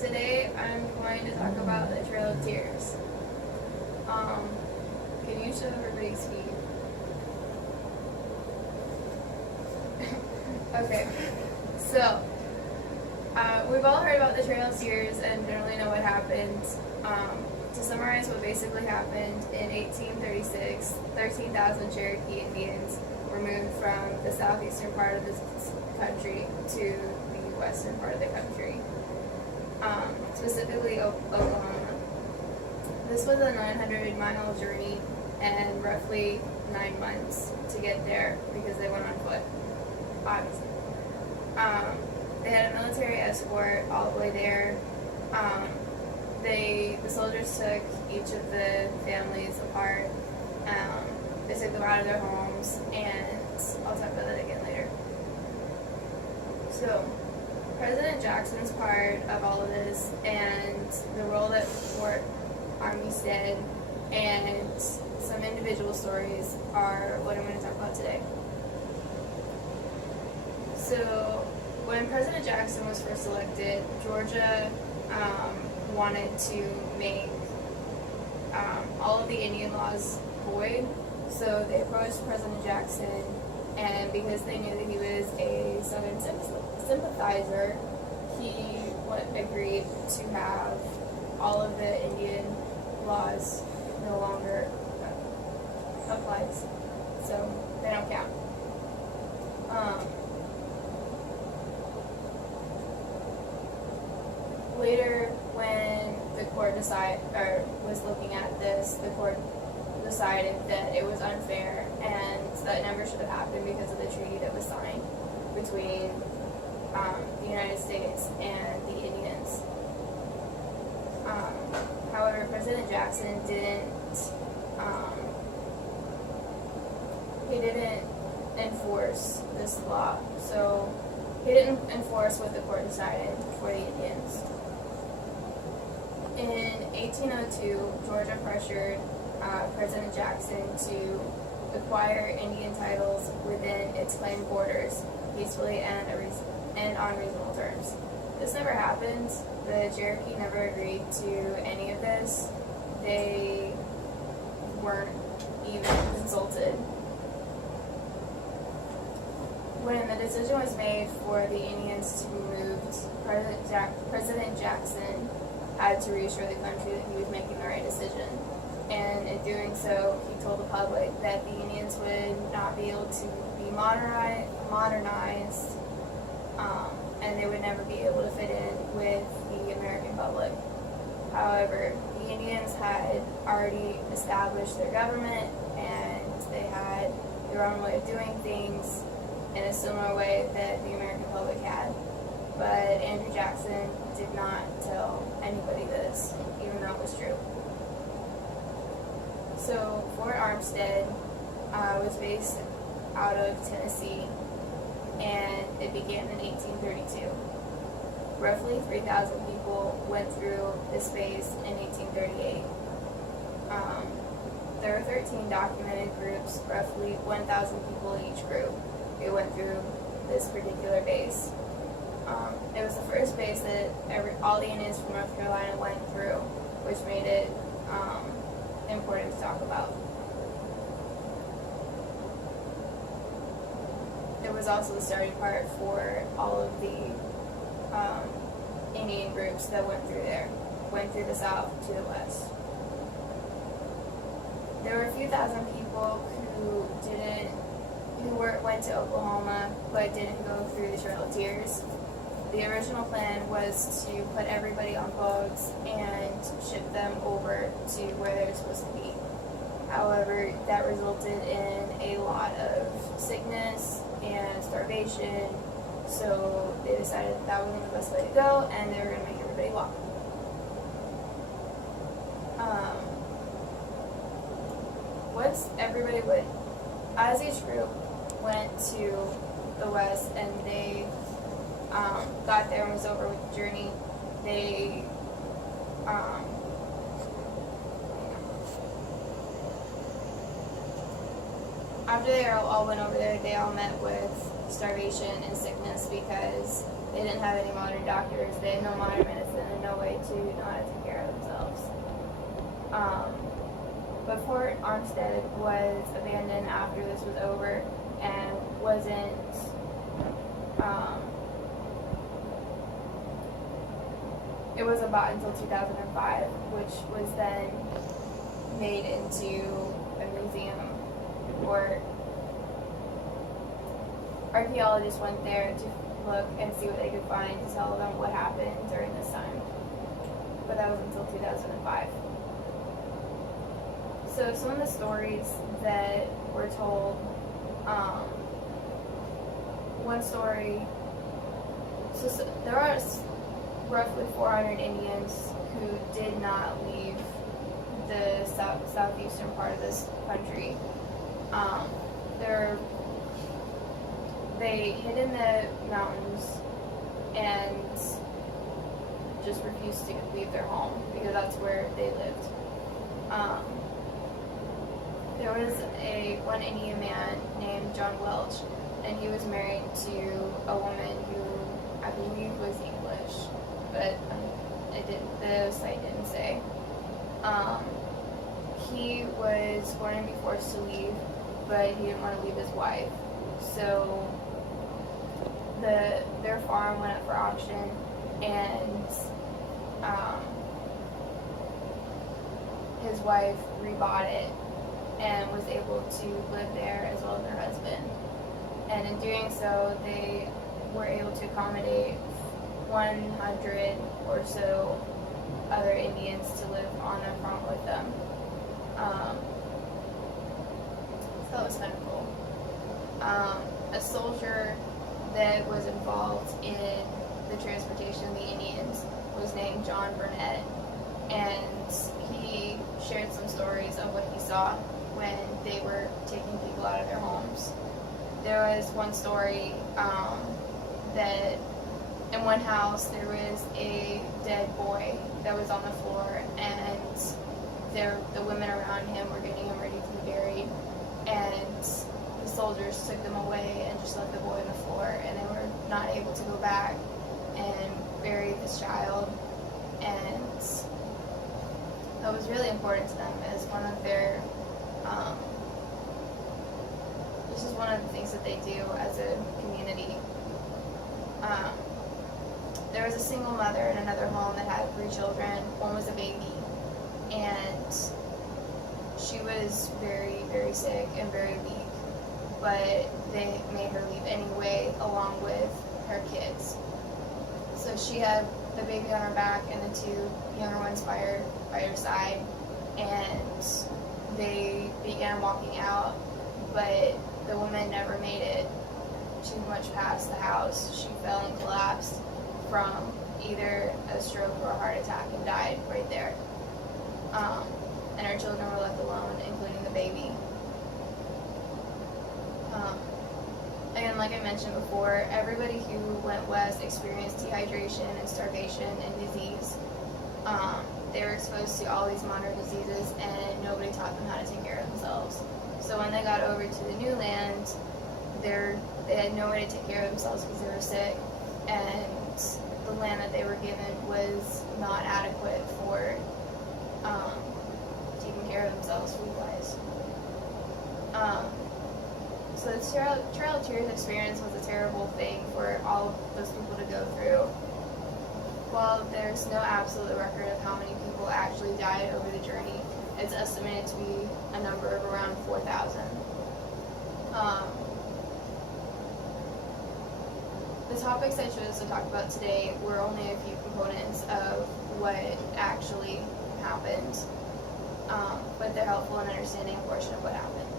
Today I'm going to talk about the Trail of Tears. Can you show everybody's feet? Okay, so we've all heard about the Trail of Tears and generally know what happened. To summarize what basically happened, in 1836, 13,000 Cherokee Indians were moved from the southeastern part of this country to the western part of the country. Specifically Oklahoma. This was a 900-mile journey and roughly 9 months to get there because they went on foot, obviously. They had a military escort all the way there. The soldiers took each of the families apart. They took them out of their homes, and I'll talk about that again later. So, President Jackson's part of all of this and the role that Fort Armistead and some individual stories are what I'm going to talk about today. So, when President Jackson was first elected, Georgia wanted to make all of the Indian laws void. So they approached President Jackson, and because they knew that he was a Southern sympathizer, he agreed to have all of the Indian laws no longer applies. So they don't count. Later, when the court was looking at this, the court decided that it was unfair and that never should have happened because of the treaty that was signed between the United States and the Indians. However, President Jackson didn't enforce this law, so he didn't enforce what the court decided for the Indians. In 1802, Georgia pressured President Jackson to acquire Indian titles within its claimed borders peacefully and on reasonable terms. This never happened. The Cherokee never agreed to any of this. They weren't even consulted. When the decision was made for the Indians to be moved, President Jackson had to reassure the country that he was making the right decision. And in doing so, he told the public that the Indians would not be able to be modernized, and they would never be able to fit in with the American public. However, the Indians had already established their government, and they had their own way of doing things in a similar way that the American public had. But Andrew Jackson did not tell anybody this, even though it was true. So Fort Armistead was based out of Tennessee, and it began in 1832. Roughly 3,000 people went through this base in 1838. There were 13 documented groups, roughly 1,000 people in each group who went through this particular base. It was the first base that all the Indians from North Carolina went through, which made it important to talk about. It was also the starting part for all of the Indian groups that went through the south to the west. There were a few thousand people who went to Oklahoma but didn't go through the Trail of Tears. The original plan was to put everybody on boats and ship them over to where they were supposed to be. However, that resulted in a lot of sickness and starvation, so they decided that wasn't the best way to go, and they were going to make everybody walk. As each group went to the west and they got there and was over with the journey, they after they all went over there, they all met with starvation and sickness because they didn't have any modern doctors, they had no modern medicine, and no way to know how to take care of themselves. But Fort Armstead was abandoned after this was over and wasn't it wasn't bought until 2005, which was then made into a museum where archaeologists went there to look and see what they could find to tell them what happened during this time. But that was until 2005. So some of the stories that were told, one story, so there are roughly 400 Indians who did not leave the southeastern part of this country. They hid in the mountains and just refused to leave their home because that's where they lived. There was one Indian man named John Welch, and he was married to a woman who I believe was English, but the site didn't say. He was going to be forced to leave, but he didn't want to leave his wife. So their farm went up for auction, and his wife rebought it and was able to live there as well as her husband. And in doing so, they were able to accommodate 100 or so other Indians to live on their farm with them. So that was kind of cool. A soldier that was involved in the transportation of the Indians was named John Burnett, and he shared some stories of what he saw when they were taking people out of their homes. There was one story that in one house there was a dead boy that was on the floor, and the women around him were getting him ready to be buried, and the soldiers took them away and just left the boy on the floor, and they were not able to go back and bury this child. And that was really important to them as one of their this is one of the things that they do as a community. There was a single mother in another home that had 3 children. One was a baby, and she was very, very sick and very weak, but they made her leave anyway along with her kids. So she had the baby on her back and the 2 younger ones by her side, and they began walking out, but the woman never made it too much past the house. She fell and collapsed from either a stroke or a heart attack and died right there. And her children were left alone, including the baby. Again, like I mentioned before, everybody who went west experienced dehydration and starvation and disease. They were exposed to all these modern diseases, and nobody taught them how to take care of themselves. So when they got over to the new land, they had no way to take care of themselves because they were sick, and the land that they were given was not adequate for taking care of themselves food-wise. So the Trail of Tears experience was a terrible thing for all of those people to go through. While there's no absolute record of how many people actually died over the journey, it's estimated to be a number of around 4,000. The topics I chose to talk about today were only a few components of what actually happened, but they're helpful in understanding a portion of what happened.